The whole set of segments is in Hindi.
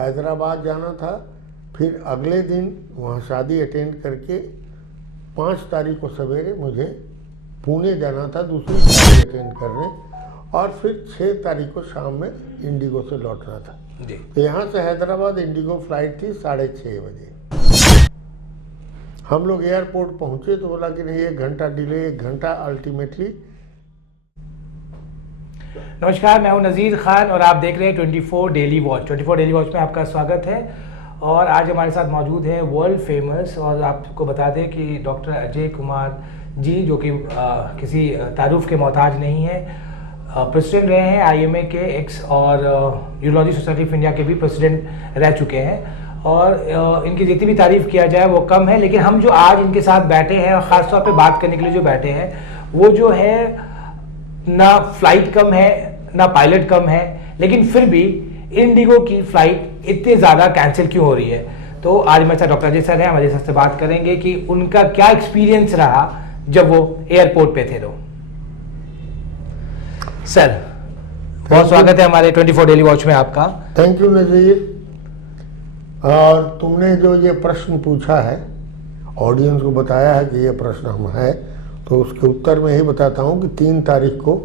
हैदराबाद जाना था, फिर अगले दिन वहाँ शादी अटेंड करके 5 तारीख को सवेरे मुझे पुणे जाना था दूसरी शादी अटेंड करने, और फिर 6 तारीख को शाम में इंडिगो से लौटना था जी। तो यहाँ से हैदराबाद इंडिगो फ्लाइट थी 6:30 बजे। हम लोग एयरपोर्ट पहुँचे तो बोला कि नहीं 1 घंटा डिले, 1 घंटा अल्टीमेटली। नमस्कार, मैं हूं नज़ीर खान और आप देख रहे हैं 24 डेली वॉच। 24 डेली वॉच में आपका स्वागत है। और आज हमारे साथ मौजूद है वर्ल्ड फेमस, और आपको बता दें कि डॉक्टर अजय कुमार जी, जो कि किसी तारुफ के मोहताज नहीं है, प्रेसिडेंट रहे हैं IMA के एक्स, और यूरोलॉजी सोसाइटी ऑफ इंडिया के भी प्रेसिडेंट रह चुके हैं। और इनकी जितनी भी तारीफ किया जाए वो कम है, लेकिन हम जो आज इनके साथ बैठे हैं और ख़ासतौर पे बात करने के लिए जो बैठे हैं, वो जो है ना फ्लाइट कम है ना पायलट कम है, लेकिन फिर भी इंडिगो की फ्लाइट इतनी ज़्यादा कैंसिल क्यों हो रही है। तो आज मेरे साथ डॉक्टर अजय सर हैं, हमारे साथ से बात करेंगे कि उनका क्या एक्सपीरियंस रहा जब वो एयरपोर्ट पे थे। तो सर, बहुत स्वागत है हमारे 24 डेली वॉच में आपका। थैंक यू नज़ीर। और तुमने जो ये प्रश्न पूछा है, ऑडियंस को बताया है कि ये प्रश्न हम है, तो उसके उत्तर में ही बताता हूँ कि 3 तारीख को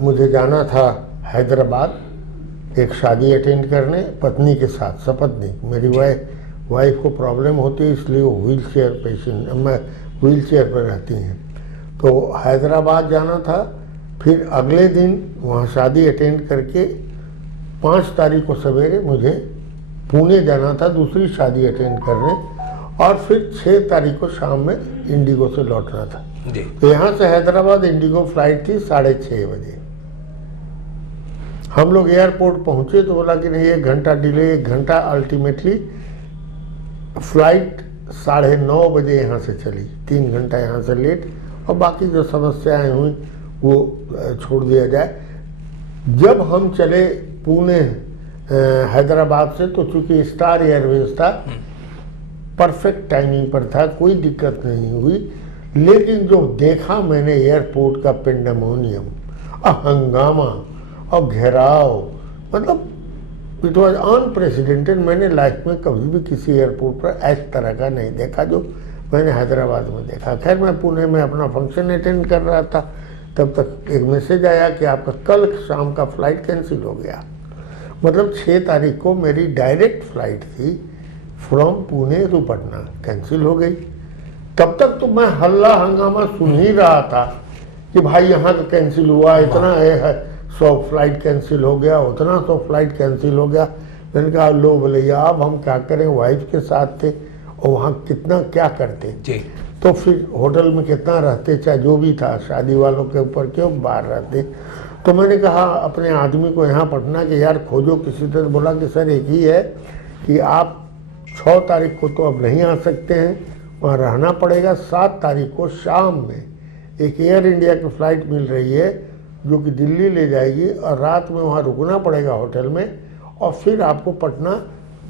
मुझे जाना था हैदराबाद एक शादी अटेंड करने पत्नी के साथ, सपत्नी। मेरी वाइफ को प्रॉब्लम होती है, इसलिए वो व्हील चेयर पेशेंट, मैं व्हील चेयर पर रहती हैं। तो हैदराबाद जाना था, फिर अगले दिन वहाँ शादी अटेंड करके 5 तारीख को सवेरे मुझे पुणे जाना था दूसरी शादी अटेंड करने, और फिर 6 तारीख को शाम में इंडिगो से लौटना था जी। तो यहाँ से हैदराबाद इंडिगो फ्लाइट थी 6:30 बजे। हम लोग एयरपोर्ट पहुँचे तो बोला कि नहीं 1 घंटा डिले, 1 घंटा अल्टीमेटली फ्लाइट 9:30 बजे यहाँ से चली, 3 घंटा यहाँ से लेट, और बाकी जो समस्याएं हुई वो छोड़ दिया जाए। जब हम चले पुणे हैदराबाद से, तो चूंकि स्टार एयरवेज था, परफेक्ट टाइमिंग पर था, कोई दिक्कत नहीं हुई। लेकिन जो देखा मैंने एयरपोर्ट का पेंडेमोनियम, हंगामा और घेराव, मतलब इट वॉज अनप्रेसिडेंटेड। मैंने लाइफ में कभी भी किसी एयरपोर्ट पर इस तरह का नहीं देखा जो मैंने हैदराबाद में देखा। खैर, मैं पुणे में अपना फंक्शन अटेंड कर रहा था, तब तक एक मैसेज आया कि आपका कल शाम का फ्लाइट कैंसिल हो गया। मतलब 6 तारीख को मेरी डायरेक्ट फ्लाइट थी from Pune to Patna, cancel हो गई। तब तक तो मैं हल्ला हंगामा सुन ही रहा था कि भाई यहाँ का कैंसिल हुआ, इतना है 100 फ्लाइट कैंसिल हो गया, उतना 100 फ्लाइट कैंसिल हो गया। मैंने कहा लो भैया, अब हम क्या करें, वाइफ के साथ थे और वहाँ कितना क्या करते जी। तो फिर होटल में कितना रहते, चाहे जो भी था, शादी वालों के ऊपर क्यों बाहर रहते। तो मैंने कहा अपने आदमी को यहाँ पटना कि यार खोजो किसी तरह। बोला कि सर एक ही है कि आप 6 तारीख को तो अब नहीं आ सकते हैं, वहाँ रहना पड़ेगा। 7 तारीख को शाम में एक एयर इंडिया की फ़्लाइट मिल रही है जो कि दिल्ली ले जाएगी, और रात में वहाँ रुकना पड़ेगा होटल में, और फिर आपको पटना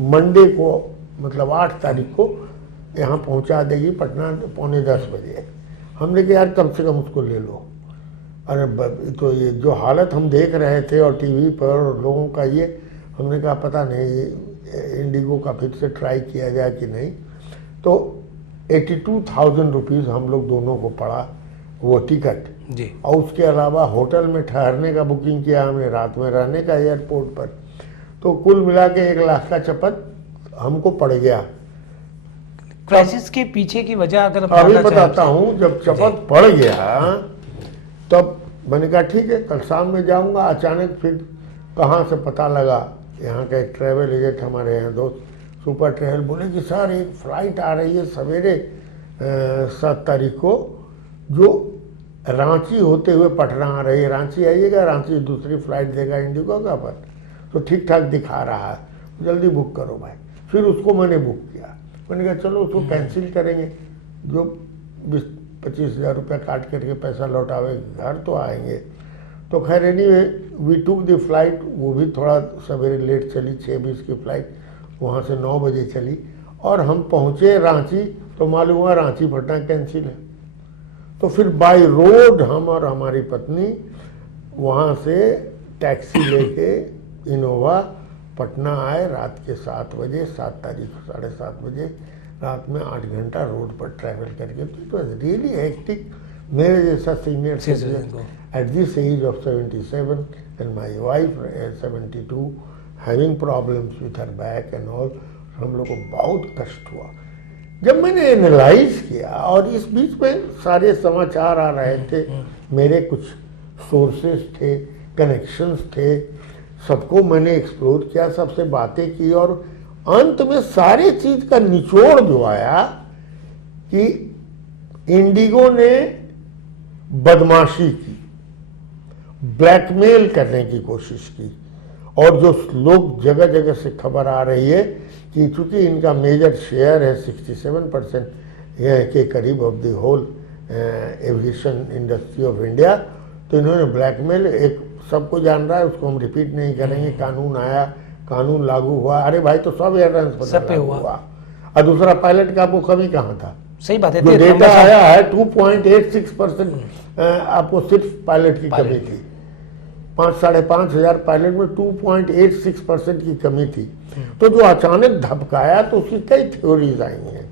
मंडे को, मतलब 8 तारीख को यहाँ पहुँचा देगी पटना 9:45 बजे। हमने कहा यार कम से कम उसको ले लो। अरे तो ये जो हालत हम देख रहे थे और टीवी पर और लोगों का, ये हमने कहा पता नहीं इंडिगो का फिर से ट्राई किया जाए कि नहीं। तो 82,000 रुपीज़ हम लोग दोनों को पड़ा वो टिकट जी। और उसके अलावा होटल में ठहरने का बुकिंग किया हमने, रात में रहने का एयरपोर्ट पर। तो कुल मिला के 1 लाख का चपत हमको पड़ गया। क्राइसिस के पीछे की वजह अगर अभी बताता हूँ। जब चपत पड़ गया तब मैंने कहा ठीक है कल शाम में जाऊँगा। अचानक फिर कहाँ से पता लगा, यहाँ का एक ट्रैवल एजेंट हमारे यहाँ दोस्त सुपर ट्रैवल बोले कि सर एक फ़्लाइट आ रही है सवेरे 7 तारीख को, जो रांची होते हुए पटना आ रही है। रांची आइएगा, रांची दूसरी फ़्लाइट देगा इंडिगो का, पर तो ठीक ठाक दिखा रहा है, जल्दी बुक करो भाई। फिर उसको मैंने बुक किया। मैंने कहा चलो उसको कैंसिल करेंगे, जो 20-25 हज़ार रुपये काट करके पैसा लौटावे, घर तो आएंगे। तो खैर anyway we took the flight. वो भी थोड़ा सवेरे लेट चली, 6:20 की फ़्लाइट, वहाँ से 9 बजे चली, और हम पहुँचे रांची तो मालूम हुआ रांची पटना कैंसिल है। तो फिर बाय रोड हम और हमारी पत्नी वहाँ से टैक्सी लेके इनोवा पटना आए रात के 7 बजे, 7 तारीख 7:30 बजे रात में 8 घंटा रोड पर ट्रैवल करके, तो इट वॉज रियली हेक्टिक। मेरे जैसा senior citizen at this age of 77 and my wife 72 having problems with her back and all, हम लोग को बहुत कष्ट हुआ। जब मैंने एनालाइज किया, और इस बीच में सारे समाचार आ रहे थे, मेरे कुछ सोर्सेस थे, कनेक्शंस थे, सबको मैंने एक्सप्लोर किया, सबसे बातें की, और अंत में सारी चीज का निचोड़ जो आया कि इंडिगो ने बदमाशी की, ब्लैकमेल करने की कोशिश की, और जो लोग जगह जगह से खबर आ रही है कि चूंकि इनका मेजर शेयर है 67% के करीब of the whole aviation industry of India, तो इन्होंने ब्लैकमेल, एक सबको जान रहा है, उसको हम रिपीट नहीं करेंगे, कानून आया, कानून लागू हुआ, अरे भाई तो सब एयरलाइंस पर लागू हुआ। और दूसरा, पायलट का आपको कमी कहाँ था? सही बात है, जो डेटा आया है 2.86% आपको सिर्फ पायलट की कमी थी। 5-5.5 हजार पायलट में 2.86% की कमी थी। तो जो अचानक धबकाया, तो उसकी कई थ्योरीज आई हैं।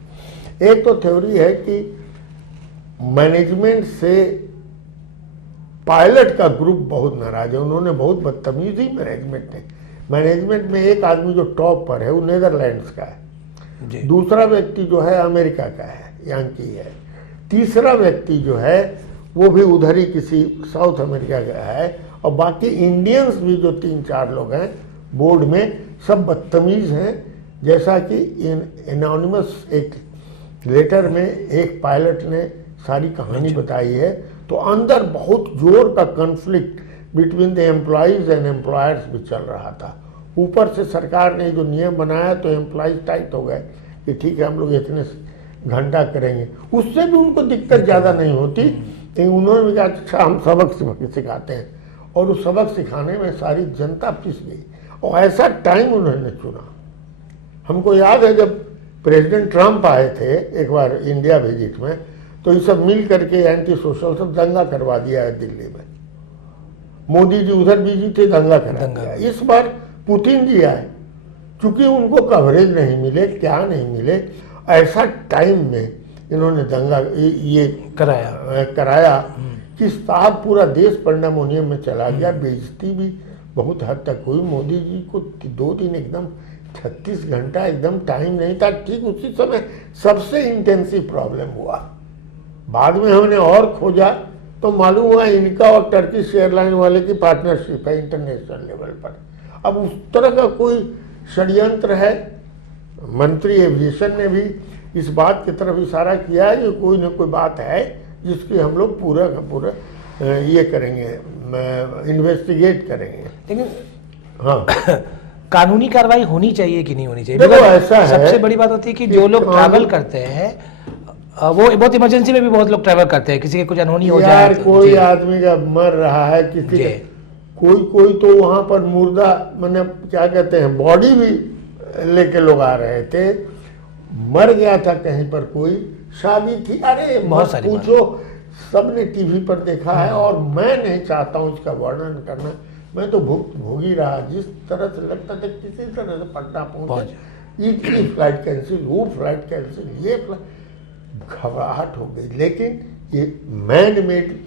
एक तो थ्योरी है कि मैनेजमेंट से पायलट का ग्रुप बहुत नाराज है, उन्होंने बहुत बदतमीजी मैनेजमेंट में एक आदमी जो टॉप पर है वो नेदरलैंड्स का है, दूसरा व्यक्ति जो है अमेरिका का है, यांकी है, तीसरा व्यक्ति जो है वो भी उधर ही किसी साउथ अमेरिका का है, और बाकी इंडियंस भी जो 3-4 लोग हैं बोर्ड में, सब बदतमीज हैं। जैसा कि एनोनिमस एक लेटर में एक पायलट ने सारी कहानी बताई है, तो अंदर बहुत जोर का conflict between the employees and employers भी चल रहा था। ऊपर से सरकार ने जो नियम बनाया, तो एम्प्लॉयज टाइट हो गए कि ठीक है हम लोग इतने घंटा करेंगे, उससे भी उनको दिक्कत ज़्यादा नहीं होती, लेकिन उन्होंने भी कहा अच्छा हम सबक सिखाते हैं, और उस सबक सिखाने में सारी जनता पिस गई, और ऐसा टाइम उन्होंने चुना। हमको याद है जब प्रेसिडेंट ट्रंप आए थे एक बार इंडिया विजिट में, तो ये सब मिल करके एंटी सोशल सब दंगा करवा दिया है दिल्ली में। मोदी जी उधर बिजी थे, दंगा करा दिया। इस बार पुतिन जी आए, चूंकि उनको कवरेज नहीं मिले, क्या नहीं मिले, ऐसा टाइम में इन्होंने दंगा ये कराया कि साहब पूरा देश पंडामोनियम में चला गया। बेइज्जती भी बहुत हद तक हुई। मोदी जी को 2 दिन एकदम 36 घंटा एकदम टाइम नहीं था। ठीक उसी समय सबसे इंटेंसिव प्रॉब्लम हुआ। बाद में हमने और खोजा तो मालूम हुआ इनका और टर्किश एयरलाइन वाले की पार्टनरशिप है इंटरनेशनल लेवल पर। अब उस तरह का कोई षड्यंत्र है। मंत्री एविएशन ने भी इस बात की तरफ इशारा किया है कि कोई न कोई बात है जिसकी हम लोग पूरा का पूरा ये करेंगे, इन्वेस्टिगेट करेंगे। लेकिन हाँ कानूनी कार्रवाई होनी चाहिए कि नहीं होनी चाहिए? देखो ऐसा है, सबसे बड़ी बात होती है कि जो लोग ट्रैवल करते हैं वो बहुत इमरजेंसी में भी बहुत लोग ट्रैवल करते हैं, किसी की कुछ अनहोनी हो जाए तो कोई आदमी का मर रहा है, किसी कोई तो वहां पर मुर्दा मैंने क्या कहते हैं बॉडी भी लेके लोग आ रहे थे, मर गया था कहीं पर, कोई शादी थी, अरे मत पूछो, सबने टीवी पर देखा है। और मैं नहीं चाहता हूँ इसका वर्णन करना, मैं तो भोगी रहा। जिस तरह से लगता था किसी तरह से पटना पहुंचे, ये फ्लाइट कैंसिल, वो फ्लाइट कैंसिल, ये फ्लाइट, घबराहट हो गई। लेकिन ये मैन मेड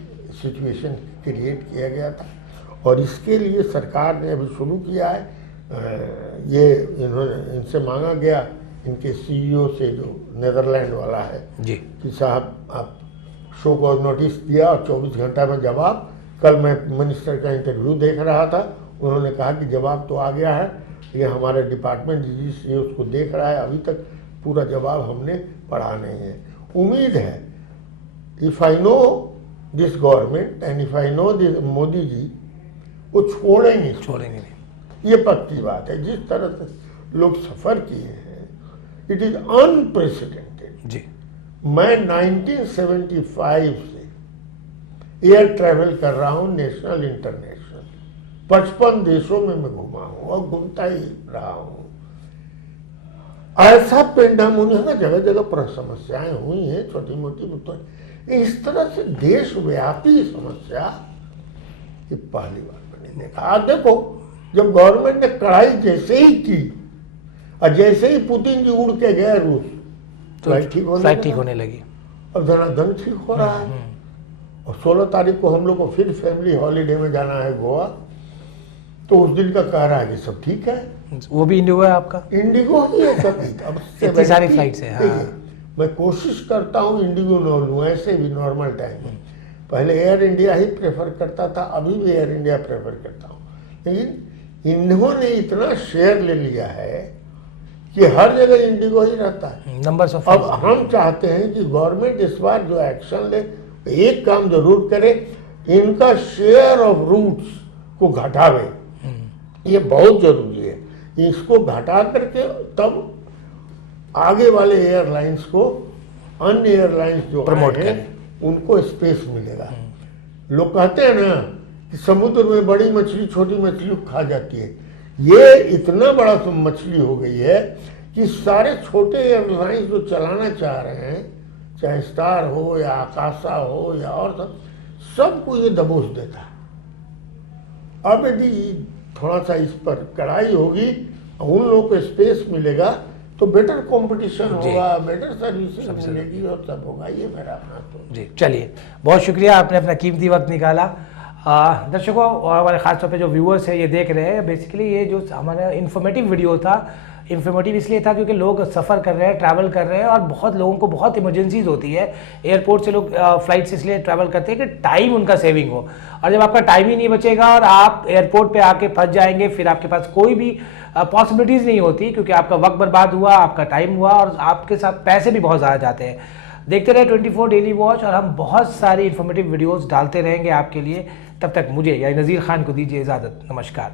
सिचुएशन क्रिएट किया गया था और इसके लिए सरकार ने अभी शुरू किया है। ये इनसे मांगा गया, इनके सीईओ से जो नेदरलैंड वाला है जी, कि साहब आप शो को नोटिस दिया और 24 घंटा में जवाब। कल मैं मिनिस्टर का इंटरव्यू देख रहा था, उन्होंने कहा कि जवाब तो आ गया है, ये हमारे डिपार्टमेंट जी उसको देख रहा है, अभी तक पूरा जवाब हमने पढ़ा नहीं है। उम्मीद है if I know this government and if I know this Modi ji, वो छोड़ेंगे नहीं, ये पक्की बात है। जिस तरह से लोग सफर किए हैं, इट इज अनप्रेसिडेंटेड जी। मैं 1975 से एयर ट्रैवल कर रहा हूँ, नेशनल इंटरनेशनल, 55 देशों में मैं घुमा हूँ और घूमता ही रहा हूँ। ऐसा पेंडामोनियम है, जगह जगह पर समस्याएं हुई हैं, छोटी मोटी। तो इस तरह से देशव्यापी समस्या ये पहली बार मैंने देखा। देखो जब गवर्नमेंट ने कढ़ाई जैसे ही की और जैसे ही पुतिन जी उड़ के गए रूस, फ्लाइट ठीक होने लगी। अब धनाधन ठीक हो रहा है। और 16 तारीख को हम लोग को फिर फैमिली हॉलीडे में जाना है गोवा, तो उस दिन का कह रहा है कि सब ठीक है। वो भी इंडिगो है आपका? इंडिगो ही है सभी। अब इतनी सारी फ्लाइट्स है। हाँ। मैं कोशिश करता हूँ इंडिगो न लूँ, ऐसे भी नॉर्मल टाइम में। पहले एयर इंडिया ही प्रेफर करता था, अभी भी एयर इंडिया प्रेफर करता हूँ, लेकिन इन्होंने इतना शेयर ले लिया है कि हर जगह इंडिगो ही रहता है। Numbers of. अब हम चाहते हैं कि गवर्नमेंट इस बार जो एक्शन ले, एक काम जरूर करे, इनका शेयर ऑफ रूट्स को घटावे। ये बहुत जरूरी है। इसको घटा करके तब आगे वाले एयरलाइंस को, अन्य एयरलाइंस जो प्रमोट हैं उनको स्पेस मिलेगा। लोग कहते हैं ना कि समुद्र में बड़ी मछली छोटी मछली खा जाती है। ये इतना बड़ा मछली हो गई है कि सारे छोटे एयरलाइंस जो चलाना चाह रहे हैं, चाहे स्टार हो या आकाशा हो या और सबको ये दबोच देता है। अब यदि थोड़ा सा इस पर कड़ाई होगी, उन लोगों को स्पेस मिलेगा, तो बेटर कंपटीशन होगा, बेटर सर्विसेज मिलेगी और सब होगा। ये मेरा अपना जी। चलिए, बहुत शुक्रिया, आपने अपना कीमती वक्त निकाला। दर्शकों और हमारे खास तौर पे जो व्यूअर्स है ये देख रहे हैं, बेसिकली ये जो हमारा इन्फॉर्मेटिव वीडियो था, इन्फॉर्मेटिव इसलिए था क्योंकि लोग सफ़र कर रहे हैं, ट्रैवल कर रहे हैं, और बहुत लोगों को बहुत इमरजेंसीज होती है। एयरपोर्ट से लोग फ्लाइट से इसलिए ट्रैवल करते हैं कि टाइम उनका सेविंग हो, और जब आपका टाइम ही नहीं बचेगा और आप एयरपोर्ट पे आके फंस जाएंगे, फिर आपके पास कोई भी पॉसिबिलिटीज़ नहीं होती, क्योंकि आपका वक्त बर्बाद हुआ, आपका टाइम हुआ, और आपके साथ पैसे भी बहुत ज़्यादा जाते हैं। देखते रहे 24 डेली वॉच, और हम बहुत सारी इन्फॉर्मेटिव वीडियोज़ डालते रहेंगे आपके लिए। तब तक मुझे यानी नज़ीर खान को दीजिए इजाज़त। नमस्कार।